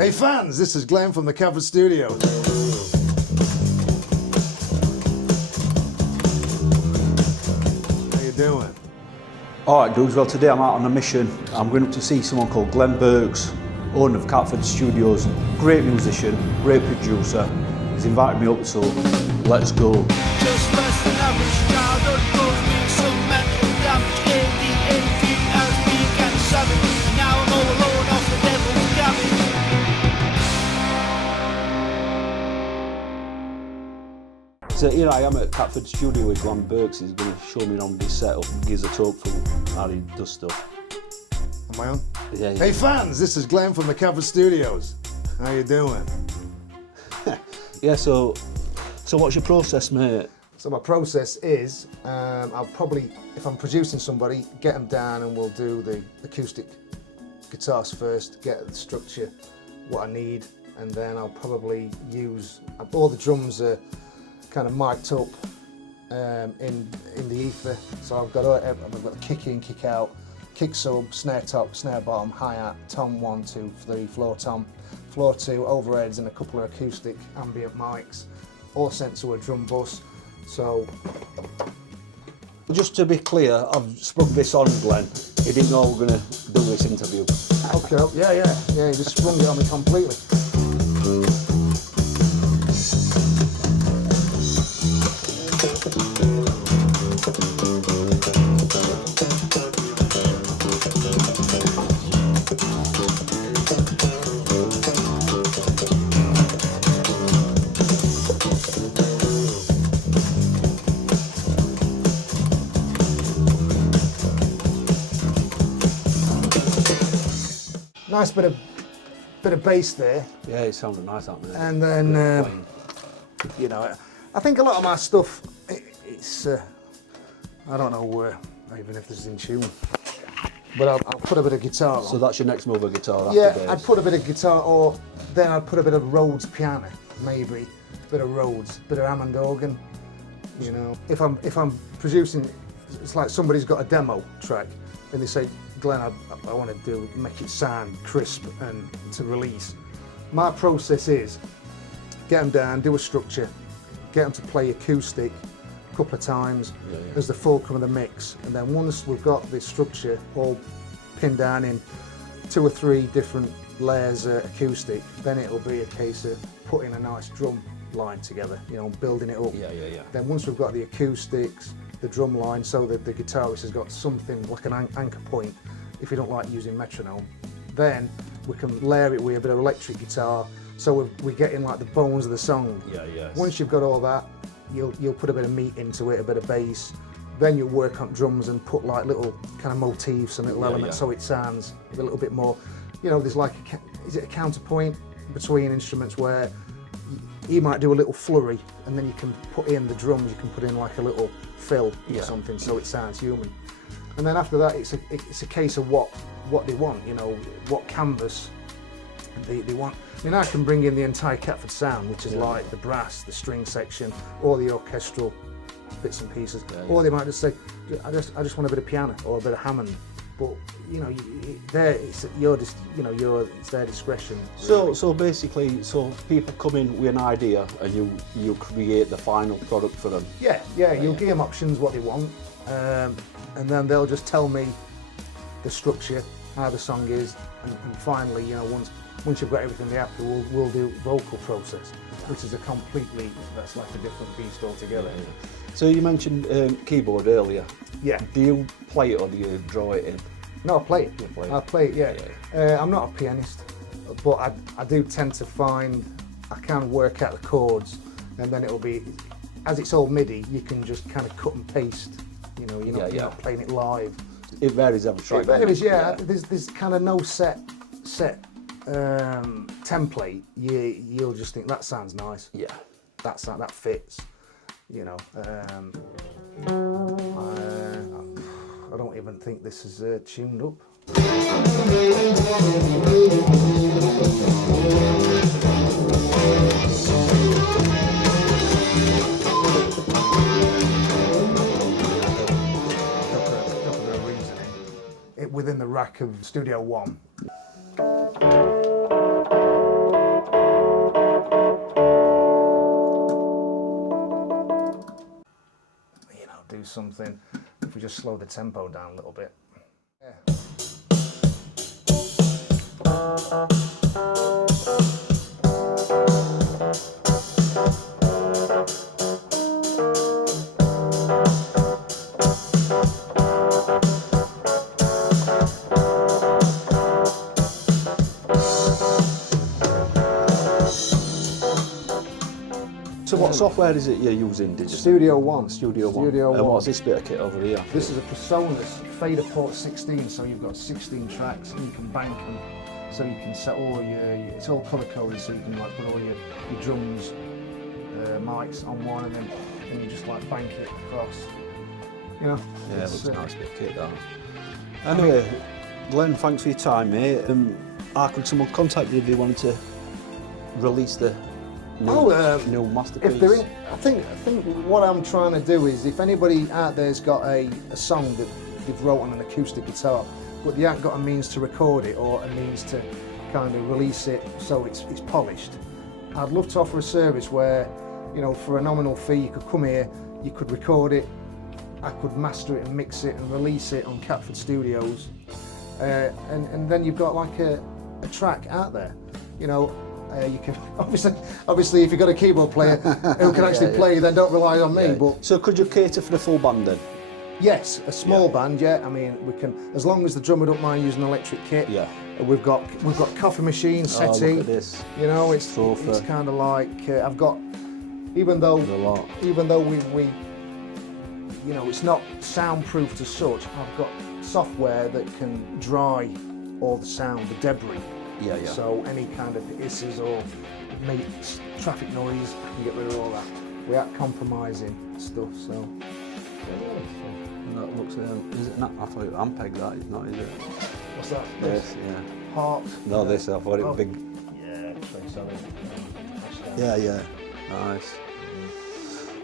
Hey fans, this is Glenn from the Catford Studios. How you doing? Alright dudes, well today I'm out on a mission. I'm going up to see someone called Glenn Birks, owner of Catford Studios. Great musician, great producer. He's invited me up, so let's go. Just less than average childhood caused me some mental damage. ADHD has become savage. Now I'm all alone off the devil's cabbage. So here I am at Catford Studio with Glenn Birks. He's going to show me around his setup, gives a talk for how he does stuff. Am I on? Yeah. Hey fans, this is Glenn from the Catford Studios. How you doing? Yeah, so what's your process, mate? So my process is, I'll probably, if I'm producing somebody, get them down and we'll do the acoustic guitars first, get the structure, what I need, and then I'll probably use, all the drums are kind of mic'd up in the ether. So I've got the kick in, kick out, kick sub, snare top, snare bottom, hi-hat, tom 1, 2, 3, floor tom, floor 2, overheads, and a couple of acoustic ambient mics, all sent to a drum bus. So Just to be clear, I've sprung this on Glenn. He didn't know we were going to do this interview. okay, yeah, he just sprung it on me completely. Nice bit of bass there. Yeah, it sounded nice, that minute. And then, you know, I think a lot of my stuff, it's, I don't know even if this is in tune, but I'll put a bit of guitar on. So that's your next move of guitar after Yeah, bass? I'd put a bit of guitar, or then I'd put a bit of Rhodes piano, maybe, a bit of Rhodes, a bit of Hammond organ, you know. If I'm producing, it's like somebody's got a demo track, and they say, Glenn, I want to make it sound crisp and to release. My process is get them down, do a structure, get them to play acoustic a couple of times as the fulcrum of the mix, and then once we've got the structure all pinned down in 2 or 3 different layers of acoustic, then it'll be a case of putting a nice drum line together, you know, building it up. Yeah. Then once we've got the acoustics, the drum line, so that the guitarist has got something like an anchor point, if you don't like using metronome, then we can layer it with a bit of electric guitar, so we're getting like the bones of the song. Yeah. Once you've got all that, you'll put a bit of meat into it, a bit of bass, then you'll work on drums and put like little kind of motifs and little elements, so it sounds a little bit more, you know, there's like is it a counterpoint between instruments where you might do a little flurry, and then you can put in the drums, you can put in like a little fill or something, so it sounds human. And then after that, it's a case of what they want, you know, what canvas they want. I mean, I can bring in the entire Catford sound, which is like the brass, the string section, or the orchestral bits and pieces. Or they might just say, I just want a bit of piano or a bit of Hammond. But you know, it's their discretion. Really. So basically, people come in with an idea and you create the final product for them. Yeah. You'll give them options what they want, and then they'll just tell me the structure, how the song is, and finally, you know, once you've got everything they're after, we'll do vocal process, which is that's like a different beast altogether. Yeah. So you mentioned keyboard earlier. Yeah. Do you play it or do you draw it in? No, I play it. I play it, yeah. I'm not a pianist, but I do tend to find I can work out the chords, and then it'll be, as it's all MIDI, you can just kind of cut and paste. You know, you're not playing it live. It varies every track. It varies, yeah. There's kind of no set template. You'll just think that sounds nice. Yeah. That fits. You know. I don't even think this is tuned up. Within the rack of Studio One. something if we just slow the tempo down a little bit. Yeah. So what software is it you're using, did you say? Studio One. Studio One. Studio And One. what's this bit of kit over here? This is a PreSonus Faderport 16, so you've got 16 tracks and you can bank them. So you can set all your it's all colour coded, so you can like put all your drums, mics on one, and then you just like bank it across. You know. Yeah, it looks a nice bit of kit that. Anyway, Glenn, thanks for your time, mate. How could someone contact you if they wanted to release the new masterpiece? If they're in, I think what I'm trying to do is, if anybody out there's got a song that they've wrote on an acoustic guitar, but they haven't got a means to record it or a means to kind of release it so it's polished, I'd love to offer a service where, you know, for a nominal fee you could come here, you could record it, I could master it and mix it and release it on Catford Studios, and then you've got like a track out there, you know. You can obviously if you've got a keyboard player who can actually play, then don't rely on me. But so could you cater for the full band then? Yes, a small band. Yeah, I mean we can, as long as the drummer don't mind using an electric kit. Yeah. We've got coffee machine, settee. Oh, look at this. You know, it's kind of like I've got, even though we you know it's not soundproofed as such, I've got software that can dry all the sound, the debris. Yeah, yeah. So any kind of hisses or traffic noise, I can get rid of all that without compromising stuff. So that looks. Is it not? I thought it was Ampeg. That is not, is it? What's that? This, yeah. Heart. No, this. I thought it was big. Yeah, 27. Yeah, yeah. Nice.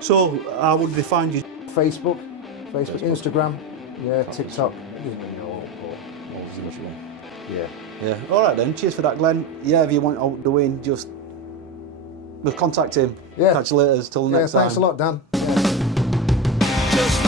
So, how would they find you? Facebook, Instagram, yeah, TikTok. Yeah. Yeah. All right then. Cheers for that, Glenn. Yeah, if you want out doing, just contact him. Yeah. Catch you later. Till next time. Thanks a lot, Dan. Just